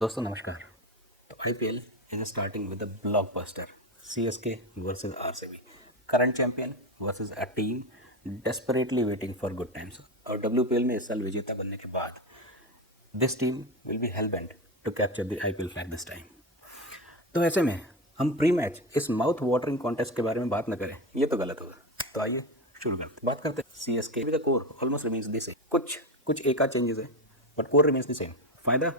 दोस्तों नमस्कार। तो IPL is starting with a blockbuster CSK versus RCB, current champion versus a team desperately waiting for good times. और WPL में इस साल विजेता बनने के बाद this team will be hell bent to capture the IPL flag this time. तो ऐसे में हम प्री मैच इस माउथ वाटरिंग कॉन्टेस्ट के बारे में बात न करें, ये तो गलत होगा। तो आइए शुरू करते बात करते हैं। सीएसके का core almost remains the same, कुछ कुछ एक आध चेंजेस है but core remains the same. फायदा,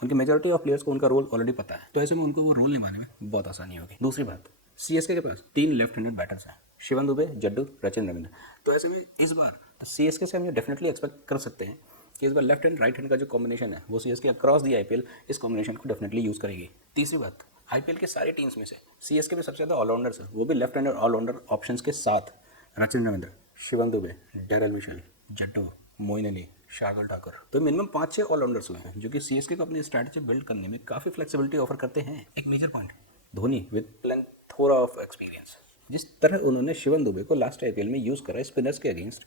उनकी मेजॉरिटी ऑफ प्लेयर्स को उनका रोल ऑलरेडी पता है, तो ऐसे में उनको वो रोल निभाने में बहुत आसानी होगी। दूसरी बात, सीएसके के पास 3 लेफ्ट हैंडेड बैटर्स हैं, शिवम दुबे, जड्डू, रचिन रविंद्र। तो ऐसे में इस बार सीएसके से हम ये डेफिनेटली एक्सपेक्ट कर सकते हैं कि इस बार लेफ्ट एंड राइट हैंड का जो कॉम्बिनेशन है वो सीएसके अक्रॉस दी आईपीएल इस कॉम्बिनेशन को डेफिनेटली यूज करेगी। तीसरी बात, आईपीएल के सारी टीम्स में से सीएसके में सबसे ज़्यादा ऑलराउंडर्स है, वो भी लेफ्ट हैंड ऑलराउंडर ऑप्शंस के साथ। Rachin Ravindra, Shivam Dube, Daryl Mitchell, Jaddu, Moeen Ali, Shardul Thakur. तो मिनिमम 5-6 ऑलराउंडर्स हुए हैं जो कि सीएसके को अपनी स्ट्रैटेजी बिल्ड करने में काफ़ी फ्लेक्सिबिलिटी ऑफर करते हैं। एक major point, Dhoni with plethora of experience. जिस तरह उन्होंने शिवम दुबे को लास्ट आईपीएल में यूज करा स्पिनर्स के अगेंस्ट,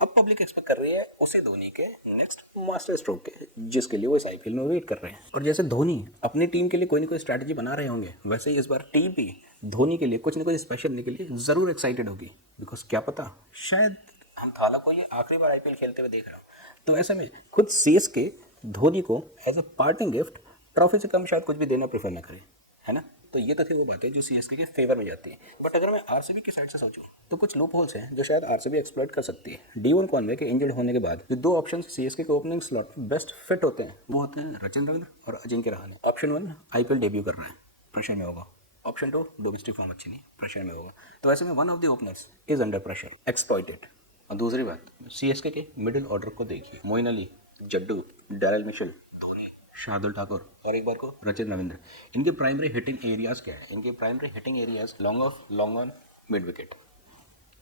अब पब्लिक एक्सपेक्ट कर रही है उसे धोनी के नेक्स्ट मास्टर स्ट्रोक के, जिसके लिए वो इस आईपीएल में वेट कर रहे हैं। और जैसे धोनी अपनी टीम के लिए कोई ना कोई स्ट्रैटेजी बना रहे होंगे, वैसे ही इस बार टीम भी धोनी के लिए कुछ ना कुछ स्पेशल करने के लिए जरूर एक्साइटेड होगी। बिकॉज क्या पता, शायद हम थाला को ये आखिरी बार आईपीएल खेलते हुए देख रहे हो। तो ऐसे में खुद सीएसके धोनी को as a parting gift trophy से कम शायद कुछ भी देना प्रेफर ना करे, है ना। तो ये तो थी वो बातें जो सीएसके के फेवर में जाती है। बट अगर मैं आरसीबी की साइड से सोचूं तो कुछ लूप होल्स हैं जो शायद आरसीबी एक्सप्लॉइट कर सकती है। डीवन कॉनवे के इंजर्ड होने के बाद जो 2 ऑप्शन सीएसके के ओपनिंग स्लॉट में बेस्ट फिट होते हैं वो होते हैं रचिन रविंद्र और Ajinkya Rahane. Option 1 IPL debut कर रहा है, प्रेशर में होगा। ऑप्शन 2 डोमेस्टिक फॉर्म अच्छी नहीं, प्रेशर में होगा। तो ऐसे में one of the openers is under pressure, exploited. और दूसरी बात, सीएसके के मिडिल ऑर्डर को देखिए, मोइन अली, जड्डू, डेरल मिशेल, धोनी, शार्दुल ठाकुर और एक बार को रचिन रविंद्र। इनके प्राइमरी हिटिंग एरियाज क्या है? इनके primary hitting areas long off, long on, mid wicket.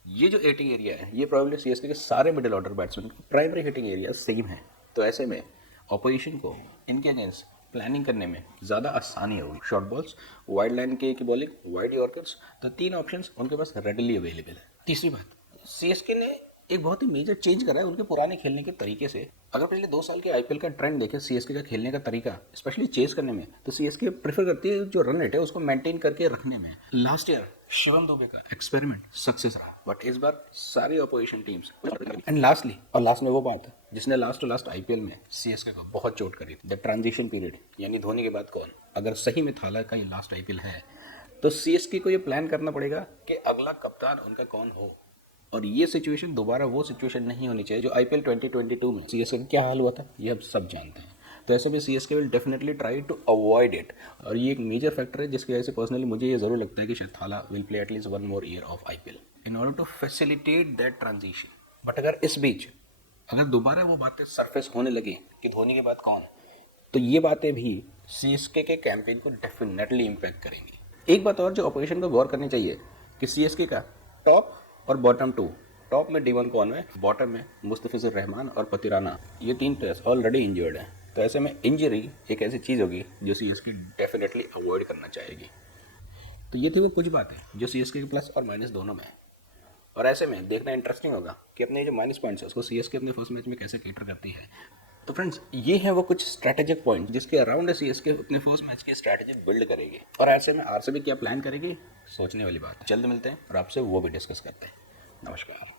ये जो हिटिंग एरिया है ये प्रॉब्लम सीएसके के सारे मिडिल ऑर्डर बैट्समैन की प्राइमरी हिटिंग एरिया सेम है। तो ऐसे में ऑपोजिशन को इनके अगेंस्ट प्लानिंग करने में ज़्यादा आसानी होगी। शॉर्ट बॉल्स, वाइड लाइन की बॉलिंग, वाइड यॉर्कर्स, तो 3 ऑप्शंस उनके पास रेडिली अवेलेबल है। तीसरी बात, सीएसके ने एक बहुत ही मेजर चेंज करा है उनके पुराने खेलने के तरीके से। अगर पिछले 2 साल के आईपीएल का ट्रेंड देखें सीएसके का खेलने का तरीका, स्पेशली चेस करने में, तो सीएसके प्रेफर करती है जो रन रेट है उसको मेंटेन करके रखने में। लास्ट ईयर शिवम दुबे का एक्सपेरिमेंट सक्सेस रहा, बट इस बार सारी अपोजिशन टीम्स। एंड लास्टली, और लास्ट में वो बात जिसने लास्ट टू लास्ट आईपीएल में सीएसके को बहुत चोट करी, द ट्रांजिशन पीरियड, यानी धोनी के बाद कौन। अगर सही में थाला का ये लास्ट आईपीएल है तो सीएसके को ये प्लान करना पड़ेगा कि अगला कप्तान उनका कौन हो। और ये सिचुएशन दोबारा वो सिचुएशन नहीं होनी चाहिए जो आईपीएल 2022 में सीएसके का क्या हाल हुआ था, ये अब सब जानते हैं। तो ऐसे में CSK will definitely try to avoid it. और ये एक मेजर फैक्टर है जिसकी वजह से पर्सनली मुझे ये जरूर लगता है कि शायद Thala will play at least 1 more year of IPL in order to facilitate that transition. But अगर इस बीच अगर दोबारा वो बातें सरफेस होने लगी कि धोनी के बाद कौन, तो ये बातें भी सीएसके के कैंपेन को डेफिनेटली इम्पैक्ट करेंगी। एक बात और जो अपोजिशन को गौर करनी चाहिए कि सीएसके का टॉप और बॉटम 2, टॉप में डीवन कॉनवे, बॉटम में मुस्तफिजुर रहमान और पतिराना, ये 3 प्लेयर्स ऑलरेडी इंजर्ड हैं। तो ऐसे में इंजरी एक ऐसी चीज़ होगी जो सीएसके डेफिनेटली अवॉइड करना चाहेगी। तो ये थी वो कुछ बातें जो सीएसके के प्लस और माइनस दोनों में है। और ऐसे में देखना इंटरेस्टिंग होगा कि अपने जो माइनस पॉइंट्स है उसको सीएसके अपने फर्स्ट मैच में कैसे कैटर करती है। तो फ्रेंड्स, ये है वो कुछ स्ट्रैटेजिक पॉइंट जिसके अराउंड सीएसके अपने फर्स्ट मैच की स्ट्रैटेजी बिल्ड करेगी। और ऐसे में आरसीबी क्या प्लान करेगी, सोचने वाली बात। जल्द मिलते हैं और आपसे वो भी डिस्कस करते हैं। नमस्कार।